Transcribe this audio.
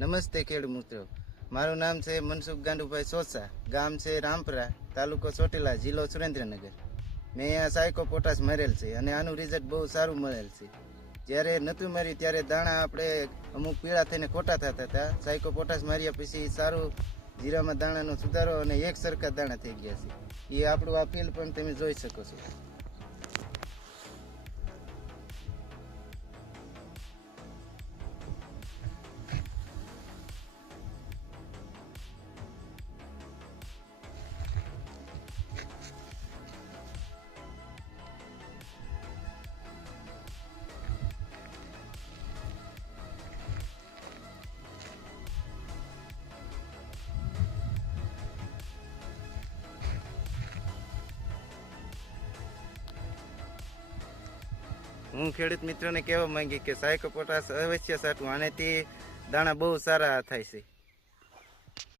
નમસ્તે ખેડૂત મિત્રો, મારું નામ છે મનસુખ ગાંડુભાઈ સોસા, ગામ છે રામપરા, તાલુકો ચોટીલા, જિલ્લો સુરેન્દ્રનગર. મેં અહીંયા સાયકો પોટાશ મારેલ છે અને આનું રિઝલ્ટ બહુ સારું મળેલ છે. જ્યારે નહોતું માર્યું ત્યારે દાણા આપણે અમુક પીળા થઈને ખોટા થતા હતા. સાયકો પોટાશ માર્યા પછી સારું જીરામાં દાણાનો સુધારો અને એક સરખા દાણા થઈ ગયા છે. એ આપણું આ ફીલ પણ તમે જોઈ શકો છો. હું ખેડૂત મિત્રોને કહેવા માંગી કે સાયકો પોટાશ અવશ્ય છાંટવું, આનાથી દાણા બહુ સારા થાય છે.